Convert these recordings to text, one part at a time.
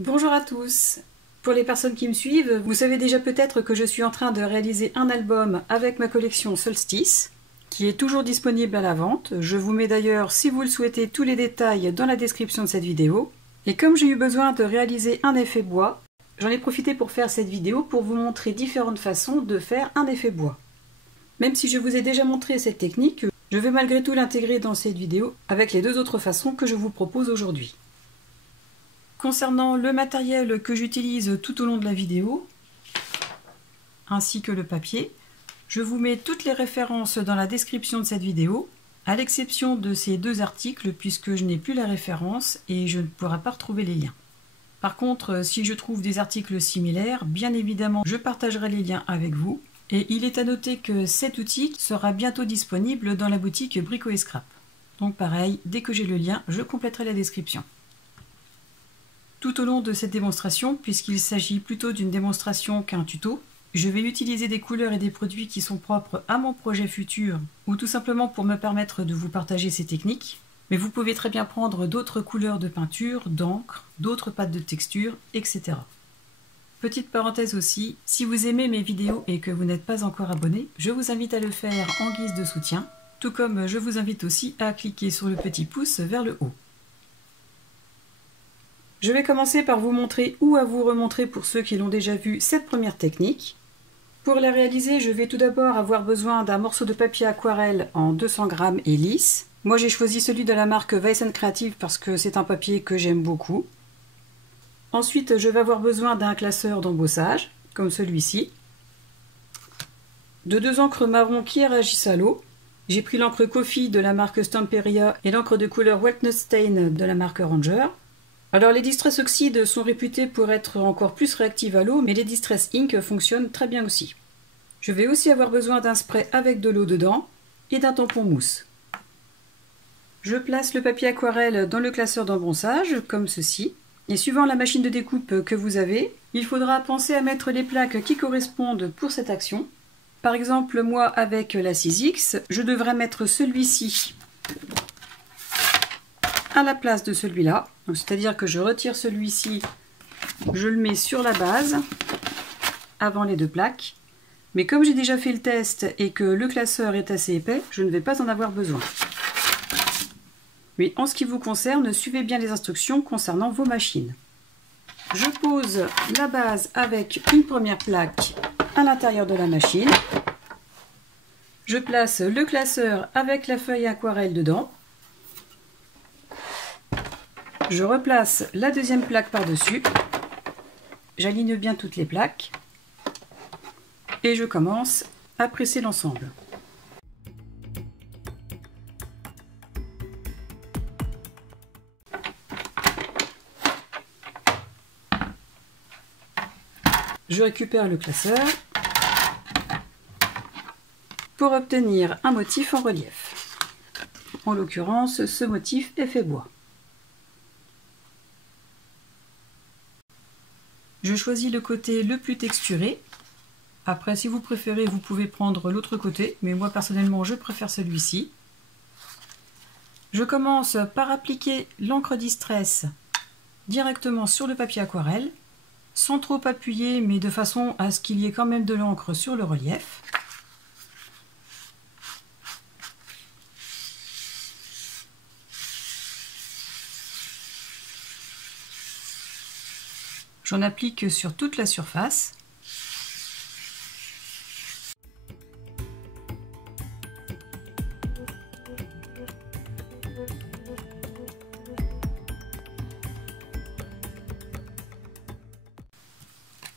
Bonjour à tous. Pour les personnes qui me suivent, vous savez déjà peut-être que je suis en train de réaliser un album avec ma collection Solstice, qui est toujours disponible à la vente. Je vous mets d'ailleurs, si vous le souhaitez, tous les détails dans la description de cette vidéo. Et comme j'ai eu besoin de réaliser un effet bois, j'en ai profité pour faire cette vidéo pour vous montrer différentes façons de faire un effet bois. Même si je vous ai déjà montré cette technique, je vais malgré tout l'intégrer dans cette vidéo avec les deux autres façons que je vous propose aujourd'hui. Concernant le matériel que j'utilise tout au long de la vidéo, ainsi que le papier, je vous mets toutes les références dans la description de cette vidéo, à l'exception de ces deux articles puisque je n'ai plus la référence et je ne pourrai pas retrouver les liens. Par contre, si je trouve des articles similaires, bien évidemment, je partagerai les liens avec vous. Et il est à noter que cet outil sera bientôt disponible dans la boutique Brico & Scrap. Donc pareil, dès que j'ai le lien, je compléterai la description. Tout au long de cette démonstration, puisqu'il s'agit plutôt d'une démonstration qu'un tuto, je vais utiliser des couleurs et des produits qui sont propres à mon projet futur, ou tout simplement pour me permettre de vous partager ces techniques. Mais vous pouvez très bien prendre d'autres couleurs de peinture, d'encre, d'autres pâtes de texture, etc. Petite parenthèse aussi, si vous aimez mes vidéos et que vous n'êtes pas encore abonné, je vous invite à le faire en guise de soutien, tout comme je vous invite aussi à cliquer sur le petit pouce vers le haut. Je vais commencer par vous montrer ou à vous remontrer pour ceux qui l'ont déjà vu cette première technique. Pour la réaliser, je vais tout d'abord avoir besoin d'un morceau de papier aquarelle en 200 grammes et lisse. Moi j'ai choisi celui de la marque Weissen Creative parce que c'est un papier que j'aime beaucoup. Ensuite, je vais avoir besoin d'un classeur d'embossage, comme celui-ci. De deux encres marron qui réagissent à l'eau. J'ai pris l'encre Coffee de la marque Stamperia et l'encre de couleur Walnut Stain de la marque Ranger. Alors les Distress Oxide sont réputés pour être encore plus réactives à l'eau, mais les Distress Ink fonctionnent très bien aussi. Je vais aussi avoir besoin d'un spray avec de l'eau dedans et d'un tampon mousse. Je place le papier aquarelle dans le classeur d'embossage, comme ceci. Et suivant la machine de découpe que vous avez, il faudra penser à mettre les plaques qui correspondent pour cette action. Par exemple, moi avec la 6X, je devrais mettre celui-ci à la place de celui-là. C'est-à-dire que je retire celui-ci, je le mets sur la base, avant les deux plaques. Mais comme j'ai déjà fait le test et que le classeur est assez épais, je ne vais pas en avoir besoin. Mais en ce qui vous concerne, suivez bien les instructions concernant vos machines. Je pose la base avec une première plaque à l'intérieur de la machine. Je place le classeur avec la feuille aquarelle dedans. Je replace la deuxième plaque par-dessus. J'aligne bien toutes les plaques. Et je commence à presser l'ensemble. Je récupère le classeur pour obtenir un motif en relief. En l'occurrence, ce motif est fait bois. Je choisis le côté le plus texturé. Après, si vous préférez, vous pouvez prendre l'autre côté, mais moi personnellement, je préfère celui-ci. Je commence par appliquer l'encre Distress directement sur le papier aquarelle, sans trop appuyer, mais de façon à ce qu'il y ait quand même de l'encre sur le relief. J'en applique sur toute la surface.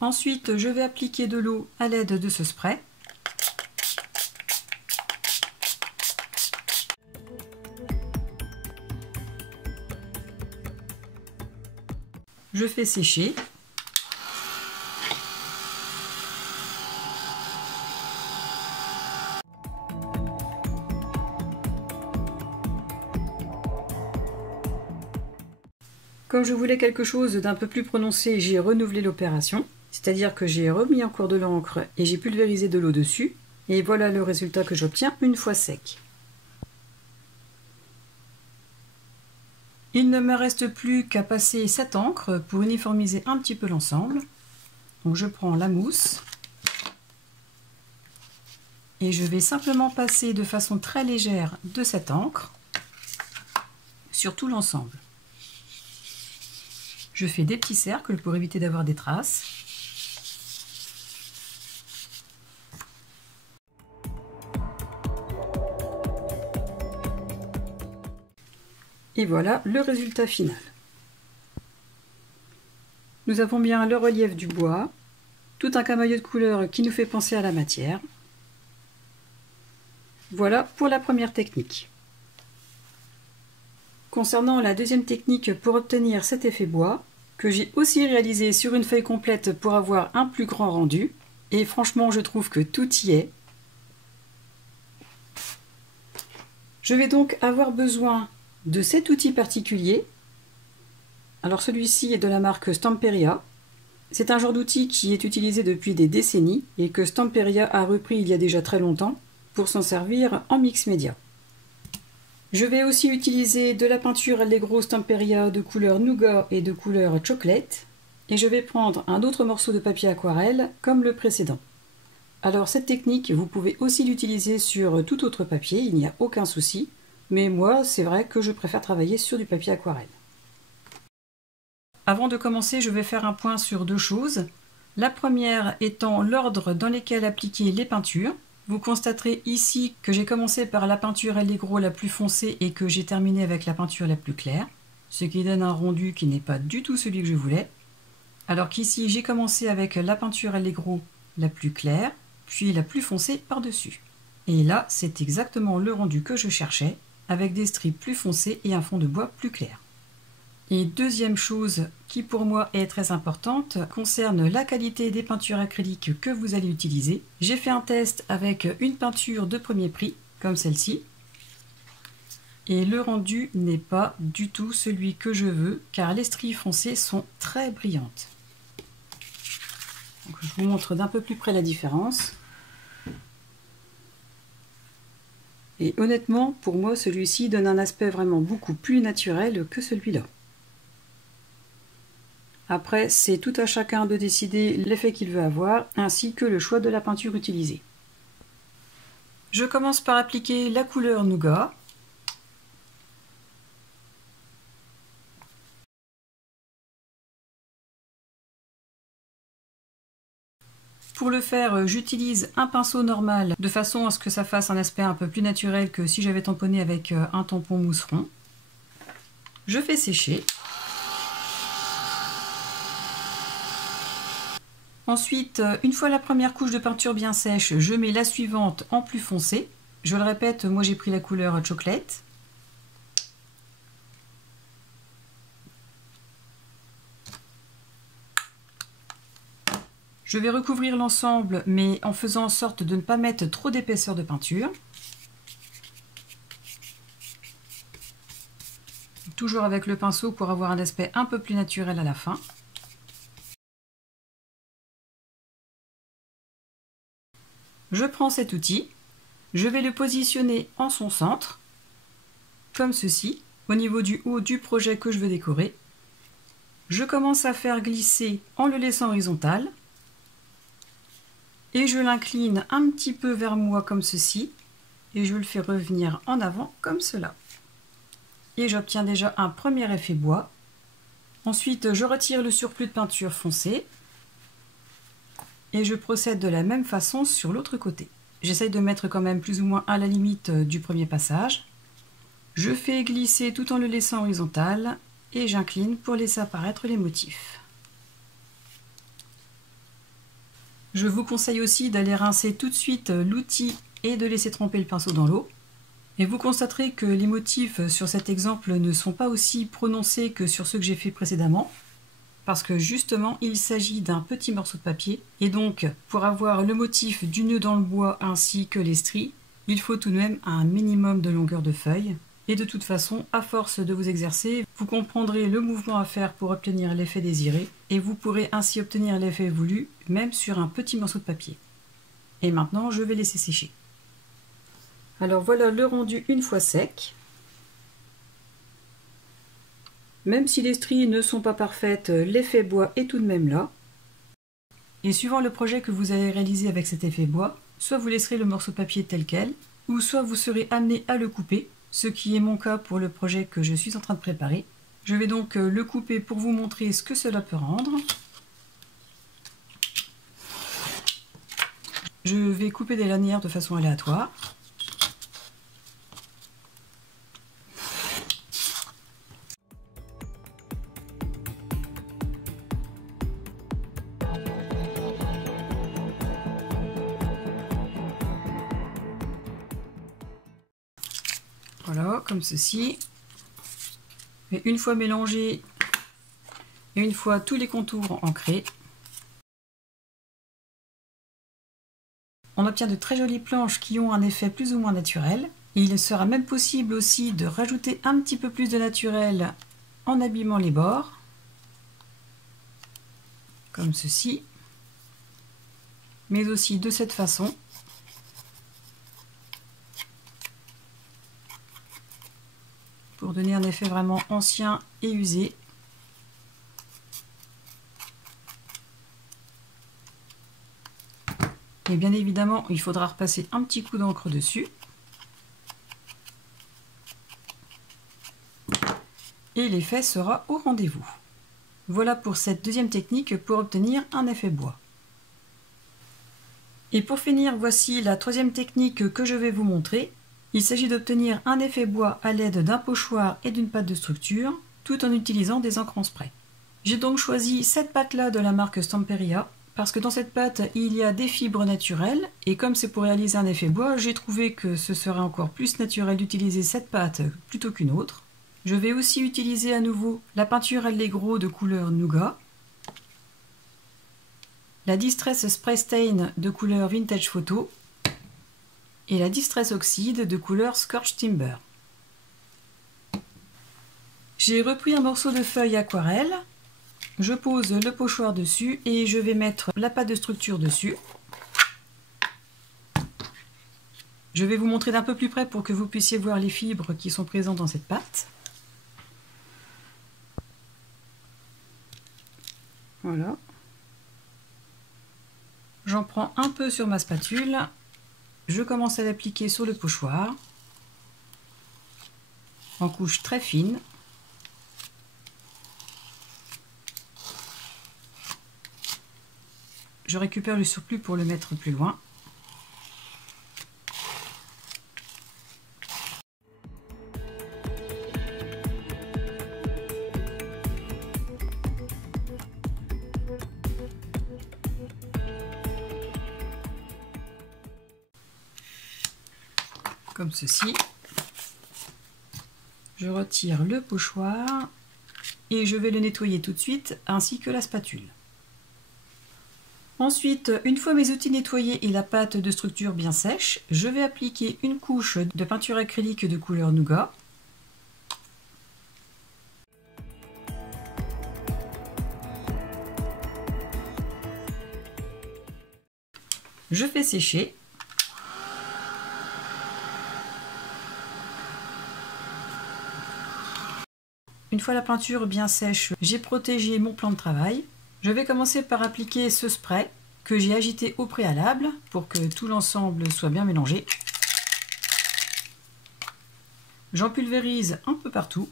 Ensuite, je vais appliquer de l'eau à l'aide de ce spray. Je fais sécher. Comme je voulais quelque chose d'un peu plus prononcé, j'ai renouvelé l'opération. C'est-à-dire que j'ai remis encore de l'encre et j'ai pulvérisé de l'eau dessus. Et voilà le résultat que j'obtiens une fois sec. Il ne me reste plus qu'à passer cette encre pour uniformiser un petit peu l'ensemble. Donc je prends la mousse et je vais simplement passer de façon très légère de cette encre sur tout l'ensemble. Je fais des petits cercles pour éviter d'avoir des traces. Et voilà le résultat final. Nous avons bien le relief du bois, tout un camailleux de couleurs qui nous fait penser à la matière. Voilà pour la première technique. Concernant la deuxième technique pour obtenir cet effet bois, que j'ai aussi réalisé sur une feuille complète pour avoir un plus grand rendu, et franchement je trouve que tout y est. Je vais donc avoir besoin de cet outil particulier. Alors celui-ci est de la marque Stamperia. C'est un genre d'outil qui est utilisé depuis des décennies et que Stamperia a repris il y a déjà très longtemps pour s'en servir en mix média. Je vais aussi utiliser de la peinture Allegro Stamperia de couleur Nougat et de couleur Chocolate. Et je vais prendre un autre morceau de papier aquarelle comme le précédent. Alors cette technique, vous pouvez aussi l'utiliser sur tout autre papier, il n'y a aucun souci. Mais moi, c'est vrai que je préfère travailler sur du papier aquarelle. Avant de commencer, je vais faire un point sur deux choses. La première étant l'ordre dans lequel appliquer les peintures. Vous constaterez ici que j'ai commencé par la peinture Allegro la plus foncée et que j'ai terminé avec la peinture la plus claire, ce qui donne un rendu qui n'est pas du tout celui que je voulais. Alors qu'ici, j'ai commencé avec la peinture Allegro la plus claire, puis la plus foncée par-dessus. Et là, c'est exactement le rendu que je cherchais, avec des stries plus foncées et un fond de bois plus clair. Et deuxième chose qui pour moi est très importante concerne la qualité des peintures acryliques que vous allez utiliser. J'ai fait un test avec une peinture de premier prix, comme celle-ci, et le rendu n'est pas du tout celui que je veux, car les stries foncées sont très brillantes. Donc, je vous montre d'un peu plus près la différence. Et honnêtement, pour moi, celui-ci donne un aspect vraiment beaucoup plus naturel que celui-là. Après, c'est tout à chacun de décider l'effet qu'il veut avoir, ainsi que le choix de la peinture utilisée. Je commence par appliquer la couleur Nougat. Pour le faire, j'utilise un pinceau normal, de façon à ce que ça fasse un aspect un peu plus naturel que si j'avais tamponné avec un tampon mousseron. Je fais sécher. Ensuite, une fois la première couche de peinture bien sèche, je mets la suivante en plus foncé. Je le répète, moi j'ai pris la couleur Chocolate. Je vais recouvrir l'ensemble, mais en faisant en sorte de ne pas mettre trop d'épaisseur de peinture. Toujours avec le pinceau pour avoir un aspect un peu plus naturel à la fin. Je prends cet outil, je vais le positionner en son centre, comme ceci, au niveau du haut du projet que je veux décorer. Je commence à faire glisser en le laissant horizontal. Et je l'incline un petit peu vers moi comme ceci, et je le fais revenir en avant comme cela. Et j'obtiens déjà un premier effet bois. Ensuite, je retire le surplus de peinture foncée, et je procède de la même façon sur l'autre côté. J'essaye de mettre quand même plus ou moins à la limite du premier passage. Je fais glisser tout en le laissant horizontal, et j'incline pour laisser apparaître les motifs. Je vous conseille aussi d'aller rincer tout de suite l'outil et de laisser tremper le pinceau dans l'eau. Et vous constaterez que les motifs sur cet exemple ne sont pas aussi prononcés que sur ceux que j'ai fait précédemment, parce que justement il s'agit d'un petit morceau de papier, et donc pour avoir le motif du nœud dans le bois ainsi que les stries, il faut tout de même un minimum de longueur de feuille. Et de toute façon, à force de vous exercer, vous comprendrez le mouvement à faire pour obtenir l'effet désiré, et vous pourrez ainsi obtenir l'effet voulu, même sur un petit morceau de papier. Et maintenant, je vais laisser sécher. Alors voilà le rendu une fois sec. Même si les stries ne sont pas parfaites, l'effet bois est tout de même là. Et suivant le projet que vous allez réaliser avec cet effet bois, soit vous laisserez le morceau de papier tel quel, ou soit vous serez amené à le couper, ce qui est mon cas pour le projet que je suis en train de préparer. Je vais donc le couper pour vous montrer ce que cela peut rendre. Je vais couper des lanières de façon aléatoire. Voilà, comme ceci. Et une fois mélangé et une fois tous les contours ancrés, on obtient de très jolies planches qui ont un effet plus ou moins naturel. Et il sera même possible aussi de rajouter un petit peu plus de naturel en abîmant les bords, comme ceci, mais aussi de cette façon. Pour donner un effet vraiment ancien et usé. Et bien évidemment, il faudra repasser un petit coup d'encre dessus. Et l'effet sera au rendez-vous. Voilà pour cette deuxième technique pour obtenir un effet bois. Et pour finir, voici la troisième technique que je vais vous montrer. Il s'agit d'obtenir un effet bois à l'aide d'un pochoir et d'une pâte de structure, tout en utilisant des encres en spray. J'ai donc choisi cette pâte-là de la marque Stamperia, parce que dans cette pâte, il y a des fibres naturelles, et comme c'est pour réaliser un effet bois, j'ai trouvé que ce serait encore plus naturel d'utiliser cette pâte plutôt qu'une autre. Je vais aussi utiliser à nouveau la peinture Allegro de couleur Nougat, la Distress Spray Stain de couleur Vintage Photo, et la Distress Oxide de couleur Scorch Timber. J'ai repris un morceau de feuille aquarelle, je pose le pochoir dessus et je vais mettre la pâte de structure dessus. Je vais vous montrer d'un peu plus près pour que vous puissiez voir les fibres qui sont présentes dans cette pâte. Voilà. J'en prends un peu sur ma spatule. Je commence à l'appliquer sur le pochoir en couche très fine. Je récupère le surplus pour le mettre plus loin. Comme ceci. Je retire le pochoir et je vais le nettoyer tout de suite, ainsi que la spatule. Ensuite, une fois mes outils nettoyés et la pâte de structure bien sèche, je vais appliquer une couche de peinture acrylique de couleur Nougat. Je fais sécher. Une fois la peinture bien sèche, j'ai protégé mon plan de travail. Je vais commencer par appliquer ce spray que j'ai agité au préalable pour que tout l'ensemble soit bien mélangé. J'en pulvérise un peu partout.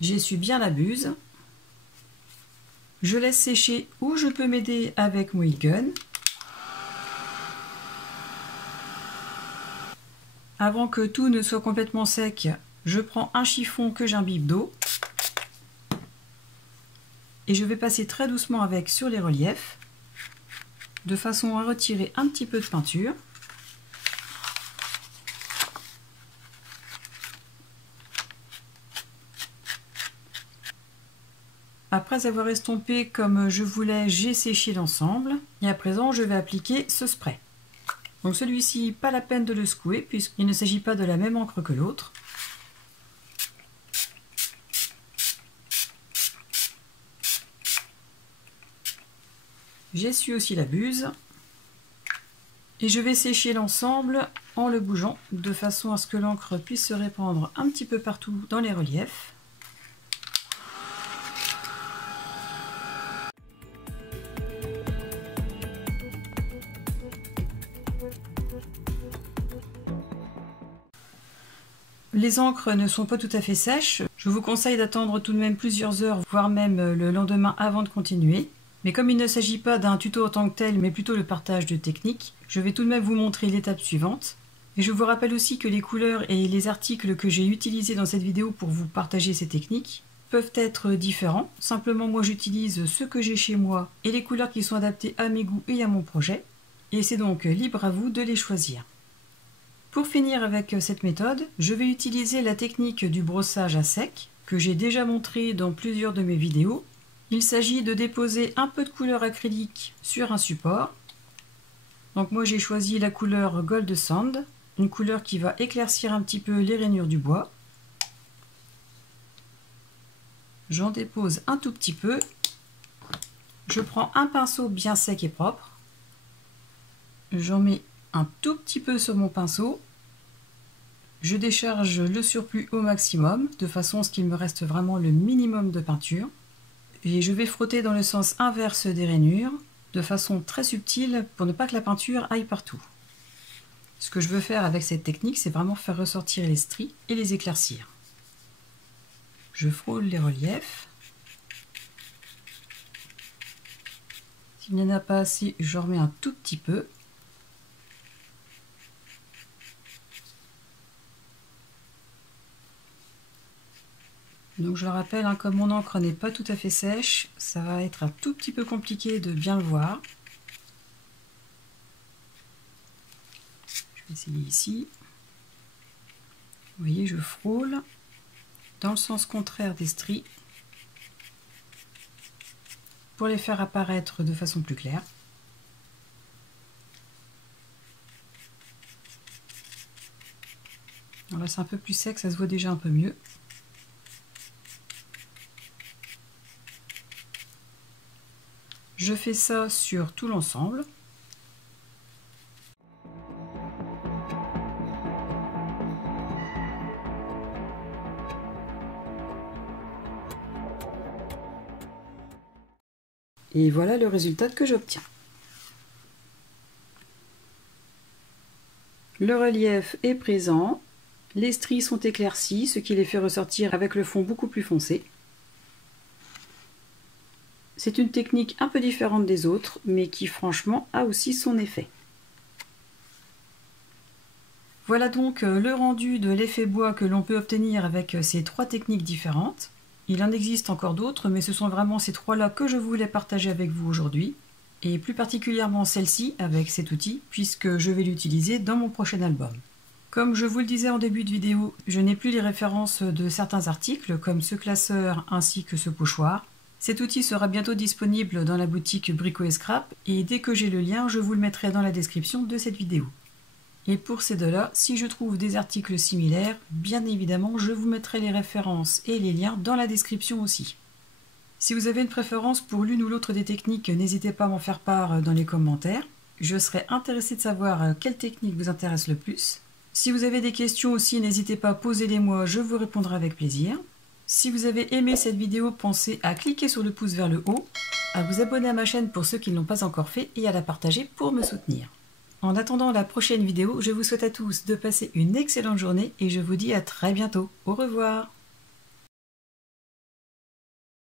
J'essuie bien la buse. Je laisse sécher ou je peux m'aider avec mon heat gun. Avant que tout ne soit complètement sec, je prends un chiffon que j'imbibe d'eau et je vais passer très doucement avec sur les reliefs de façon à retirer un petit peu de peinture. Après avoir estompé comme je voulais, j'ai séché l'ensemble et à présent je vais appliquer ce spray. Donc celui-ci, pas la peine de le secouer puisqu'il ne s'agit pas de la même encre que l'autre. J'essuie aussi la buse. Et je vais sécher l'ensemble en le bougeant de façon à ce que l'encre puisse se répandre un petit peu partout dans les reliefs. Les encres ne sont pas tout à fait sèches. Je vous conseille d'attendre tout de même plusieurs heures, voire même le lendemain avant de continuer. Mais comme il ne s'agit pas d'un tuto en tant que tel, mais plutôt le partage de techniques, je vais tout de même vous montrer l'étape suivante. Et je vous rappelle aussi que les couleurs et les articles que j'ai utilisés dans cette vidéo pour vous partager ces techniques peuvent être différents. Simplement, moi j'utilise ce que j'ai chez moi et les couleurs qui sont adaptées à mes goûts et à mon projet. Et c'est donc libre à vous de les choisir. Pour finir avec cette méthode, je vais utiliser la technique du brossage à sec que j'ai déjà montré dans plusieurs de mes vidéos. Il s'agit de déposer un peu de couleur acrylique sur un support. Donc moi j'ai choisi la couleur Gold Sand, une couleur qui va éclaircir un petit peu les rainures du bois. J'en dépose un tout petit peu. Je prends un pinceau bien sec et propre. J'en mets un tout petit peu sur mon pinceau. Je décharge le surplus au maximum, de façon à ce qu'il me reste vraiment le minimum de peinture. Et je vais frotter dans le sens inverse des rainures, de façon très subtile pour ne pas que la peinture aille partout. Ce que je veux faire avec cette technique, c'est vraiment faire ressortir les stries et les éclaircir. Je frôle les reliefs. S'il n'y en a pas assez, je remets un tout petit peu. Donc je le rappelle, comme mon encre n'est pas tout à fait sèche, ça va être un tout petit peu compliqué de bien le voir. Je vais essayer ici. Vous voyez, je frôle dans le sens contraire des stries pour les faire apparaître de façon plus claire. Alors là c'est un peu plus sec, ça se voit déjà un peu mieux. Je fais ça sur tout l'ensemble. Et voilà le résultat que j'obtiens. Le relief est présent, les stries sont éclaircies, ce qui les fait ressortir avec le fond beaucoup plus foncé. C'est une technique un peu différente des autres, mais qui franchement a aussi son effet. Voilà donc le rendu de l'effet bois que l'on peut obtenir avec ces trois techniques différentes. Il en existe encore d'autres, mais ce sont vraiment ces trois-là que je voulais partager avec vous aujourd'hui. Et plus particulièrement celle-ci avec cet outil, puisque je vais l'utiliser dans mon prochain album. Comme je vous le disais en début de vidéo, je n'ai plus les références de certains articles, comme ce classeur ainsi que ce pochoir. Cet outil sera bientôt disponible dans la boutique Brico et Scrap, et dès que j'ai le lien, je vous le mettrai dans la description de cette vidéo. Et pour ces deux-là, si je trouve des articles similaires, bien évidemment, je vous mettrai les références et les liens dans la description aussi. Si vous avez une préférence pour l'une ou l'autre des techniques, n'hésitez pas à m'en faire part dans les commentaires. Je serais intéressée de savoir quelle technique vous intéresse le plus. Si vous avez des questions aussi, n'hésitez pas à poser-les-moi, je vous répondrai avec plaisir. Si vous avez aimé cette vidéo, pensez à cliquer sur le pouce vers le haut, à vous abonner à ma chaîne pour ceux qui ne l'ont pas encore fait et à la partager pour me soutenir. En attendant la prochaine vidéo, je vous souhaite à tous de passer une excellente journée et je vous dis à très bientôt. Au revoir!